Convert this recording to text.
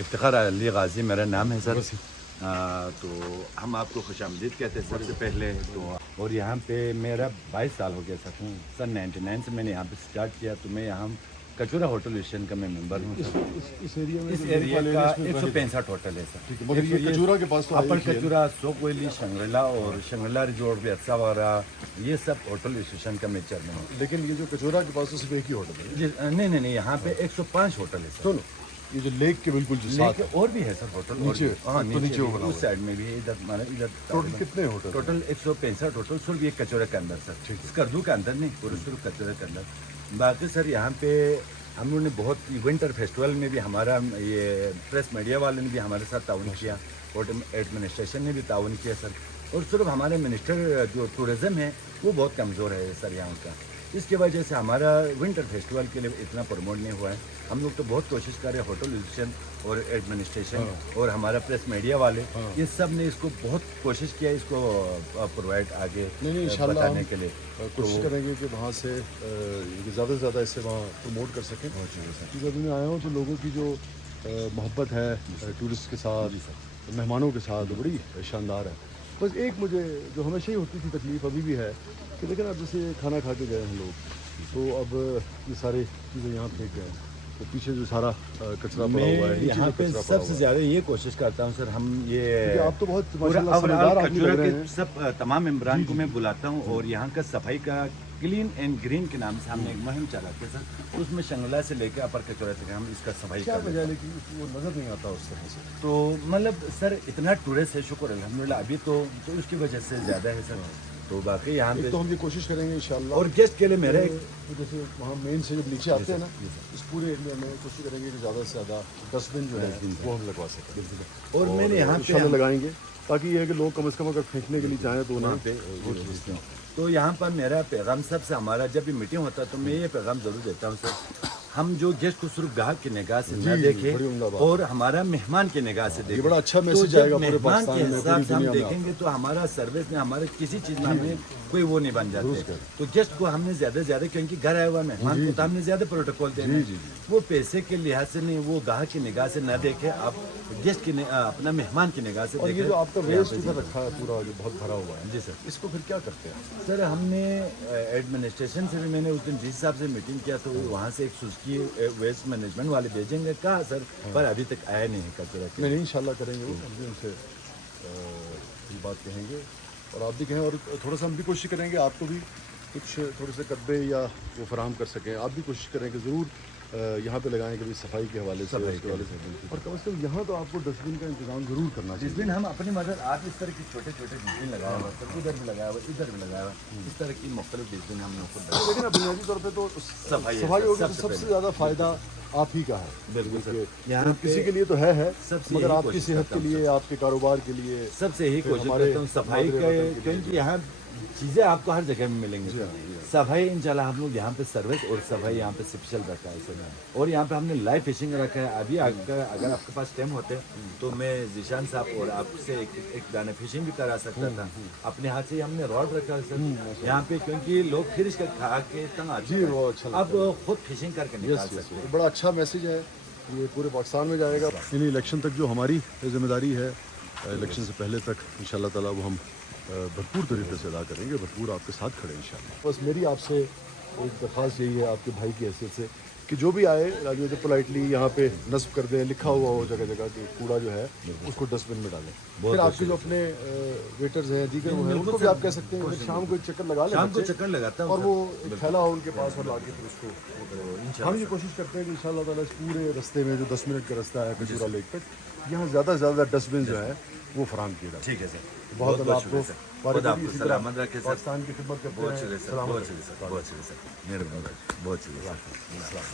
افتخار علی غازی میرا نام ہے سر. تو ہم آپ کو خوش آمدید کہتے ہیں سب سے پہلے تو. اور یہاں پہ میرا 22 سال ہو گیا سر. سن 99 سے میں نے یہاں پہ سٹارٹ کیا. تو میں یہاں کچورا ہوٹل ایشین کا میں ممبر ہوں سر. اس ایریا میں اس ایریا کا 165 ہوٹل ہے سر. مگر یہ کچورا کے پاس تو اپر کچورا, سوک ویلی, شنگریلا اور شنگریلا ریزورٹ بھی اچھا وغیرہ یہ سب ہوٹل ایسوسیشن کا میں چیئرمین ہوں. لیکن یہ جو کچورا کے پاس تو صرف ایک ہی ہوٹل ہے. نہیں, یہاں پہ 105 ہوٹل ہے سر. سنو, یہ جو لیک کے بالکل جو ساتھ اور بھی ہے سر ہوٹل. نیچے اس سائڈ میں بھی ہے. ادھر ٹوٹل کتنے ہوٹل؟ ٹوٹل 165 ہوٹل صرف یہ کچورے کے اندر سر. اسکردو کے اندر نہیں, پورے صرف کچورے کے اندر. باقی سر یہاں پہ ہم لوگوں نے بہت ونٹر فیسٹیول میں بھی ہمارا یہ پریس میڈیا والے نے بھی ہمارے ساتھ تعاون کیا, ہوٹل ایڈمنسٹریشن نے بھی تعاون کیا سر. اور صرف ہمارے منسٹر جو ٹورزم ہے وہ بہت کمزور ہے سر یہاں کا. اس کی وجہ سے ہمارا ونٹر فیسٹیول کے لیے اتنا پروموٹ نہیں ہوا ہے. ہم لوگ تو بہت کوشش کر رہے ہیں, ہوٹل ایسوسیشن اور ایڈمنسٹریشن اور ہمارا پریس میڈیا والے یہ سب نے اس کو بہت کوشش کیا اس کو پرووائڈ آگے بتانے کے لیے. کوشش کریں گے کہ وہاں سے زیادہ سے زیادہ اس سے وہاں پروموٹ کر سکیں. کیونکہ ابھی میں آیا ہوں تو لوگوں کی جو محبت ہے ٹورسٹ کے ساتھ, مہمانوں کے ساتھ, بڑی شاندار ہے. بس ایک مجھے جو ہمیشہ ہی ہوتی تھی تکلیف, ابھی بھی ہے کہ دیکھیں اب جیسے کھانا کھا کے گئے ہیں لوگ, تو اب یہ ساری چیزیں یہاں پھینک گئے ہیں, تو پیچھے جو سارا کچرا پڑا ہوا ہے. یہاں پہ سب سے زیادہ یہ کوشش کرتا ہوں سر, ہم یہ آپ تو بہت کچورا کے سب تمام ممبران کو میں بلاتا ہوں اور یہاں کا صفائی کا کلین اینڈ گرین کے نام سے ہم نے ایک مہم چلاتے ہیں سر. اس میں شنگلا سے لے کے اپر کچورا تک ہم اس کا صفائی کیا وجہ ہے کہ وہ نظر نہیں آتا اس طرح سے. تو مطلب سر اتنا ٹورسٹ ہے, شکر الحمدللہ ابھی تو اس کی وجہ سے زیادہ ہے سر. تو باقی یہاں پہ تو ہم یہ کوشش کریں گے انشاءاللہ. اور گیسٹ کے لیے میرے جیسے وہاں مین سے جب نیچے آتے ہیں نا, اس پورے ایریا میں کوشش کریں گے کہ زیادہ سے زیادہ ڈسٹ بن جو ہے وہ ہم لگوا سکیں. اور میں نے یہاں پہ لگائیں گے تاکہ یہ ہے کہ لوگ کم از کم اگر پھینکنے کے لیے چاہیں تو وہاں پہ. تو یہاں پر میرا پیغام سب سے, ہمارا جب بھی میٹنگ ہوتا ہے تو میں یہ پیغام ضرور دیتا ہوں سر, ہم جو گیسٹ کو صرف گاہک کی نگاہ سے نہ دیکھیں اور ہمارا مہمان کی نگاہ سے دیکھیں. بڑا اچھا میسج آئے گا پورے مہمان کے پاکستان میں, حساب سے ہم دیکھیں گے تو ہمارا سروس میں, ہمارے کسی چیز میں ہمیں کوئی وہ نہیں بن جاتے. تو گیسٹ کو ہم نے زیادہ سے زیادہ, کیونکہ گھر آیا ہوا مہمان کو تو ہم نے زیادہ پروٹوکول دینا ہے. وہ پیسے کے لحاظ سے نہیں, وہ گاہک کی نگاہ سے نہ دیکھیں, آپ گیسٹ کی اپنا مہمان کی نگاہ سے دیکھیں. یہ جو آپ کا ویسٹ ادھر رکھا ہے پورا جو بہت بھرا ہوا ہے, جی سر, اس کو پھر کیا کرتے ہیں سر؟ ہم نے ایڈمنسٹریشن سے بھی, میں نے اس دن جی صاحب سے میٹنگ کیا تو وہاں سے ایک سوزکی ویسٹ مینجمنٹ والے بھیجیں گے, کہا سر, پر ابھی تک آیا نہیں ہے کچرا. نہیں انشاءاللہ کریں گے, وہ ہم بھی ان سے یہ بات کہیں گے اور آپ بھی کہیں, اور تھوڑا سا ہم بھی کوشش کریں گے آپ کو بھی کچھ تھوڑے سے ڈبے یا وہ فراہم کر سکیں. آپ بھی کوشش کریں کہ ضرور یہاں پہ لگائیں کہ صفائی کے حوالے سے, اور کم از کم یہاں تو آپ کو ڈسٹ بن کا انتظام ضرور کرنا چاہیے. ڈسٹ بن ہم اپنی مدد, آپ اس طرح کی چھوٹے چھوٹے ڈسٹ بن لگایا ہوا سر, ادھر بھی لگایا ہوا, ادھر بھی لگایا ہوا, اس طرح کی مختلف ڈسٹ بن ہم نے خود لگایا. لیکن بنیادی طور پہ تو صفائی ہوگی تو سب سے زیادہ فائدہ آپ ہی کا ہے. بالکل سر, یہاں کسی کے لیے تو ہے مگر آپ کی صحت کے لیے, آپ کے کاروبار کے لیے سب سے یہی کوشش کرتا ہوں صفائی کا, کیونکہ یہاں چیزیں آپ کو ہر جگہ میں ملیں گی. صفائی انشاءاللہ ہم لوگ یہاں پہ سروس اور صفائی یہاں پہ اسپیشل رکھا ہے سر. اور یہاں پہ ہم نے لائیو فشنگ رکھا ہے. ابھی اگر آپ کے پاس ٹائم ہوتے تو میں ذیشان صاحب اور آپ سے ایک دانے فشنگ بھی کرا سکتا تھا. اپنے ہاتھ سے ہم نے راڈ رکھا ہے سر یہاں پہ, کیونکہ لوگ فش کا کھا کے تنگ آتے ہیں, اب خود فشنگ کر کے نکال سکتے ہیں. بڑا اچھا میسج ہے, یہ پورے پاکستان میں جائے گا. یعنی الیکشن تک جو ہماری ذمہ داری ہے, الیکشن سے پہلے تک انشاءاللہ تعالیٰ وہ ہم بھرپور طریقے سے ادا کریں گے, بھرپور آپ کے ساتھ کھڑے انشاءاللہ. بس میری آپ سے ایک درخواست یہی ہے آپ کے بھائی کی حیثیت سے کہ جو بھی آئے راجو تو پولائٹلی یہاں پہ نصب کر دیں, لکھا ہوا ہو جگہ جگہ کہ کوڑا جو ہے اس کو ڈسٹ بن میں ڈالیں. پھر آپ کے جو اپنے ویٹرز ہیں, دیگر وہ ہیں, ان کو بھی آپ کہہ سکتے ہیں شام کو ایک چکر لگا لیں, شام کو چکر لگاتا ہوں اور وہ ایک تھیلا ہو ان کے پاس اور لا کے پھر اس کو. ہم یہ کوشش کرتے ہیں کہ انشاءاللہ تعالیٰ اس پورے رستے میں جو 10 منٹ کا رستہ ہے کچورا لیک تک, یہاں زیادہ سے زیادہ ڈسٹ بن جو ہے وہ فراہم کیا جائے. ٹھیک ہے سر, بہت آپ کو سلامت رکھے سر, پاکستان کی خدمت کرتے ہیں. بہت شکریہ سر, بہت شکریہ سر, بہت شکریہ سر, مہربانی, بہت شکریہ سر.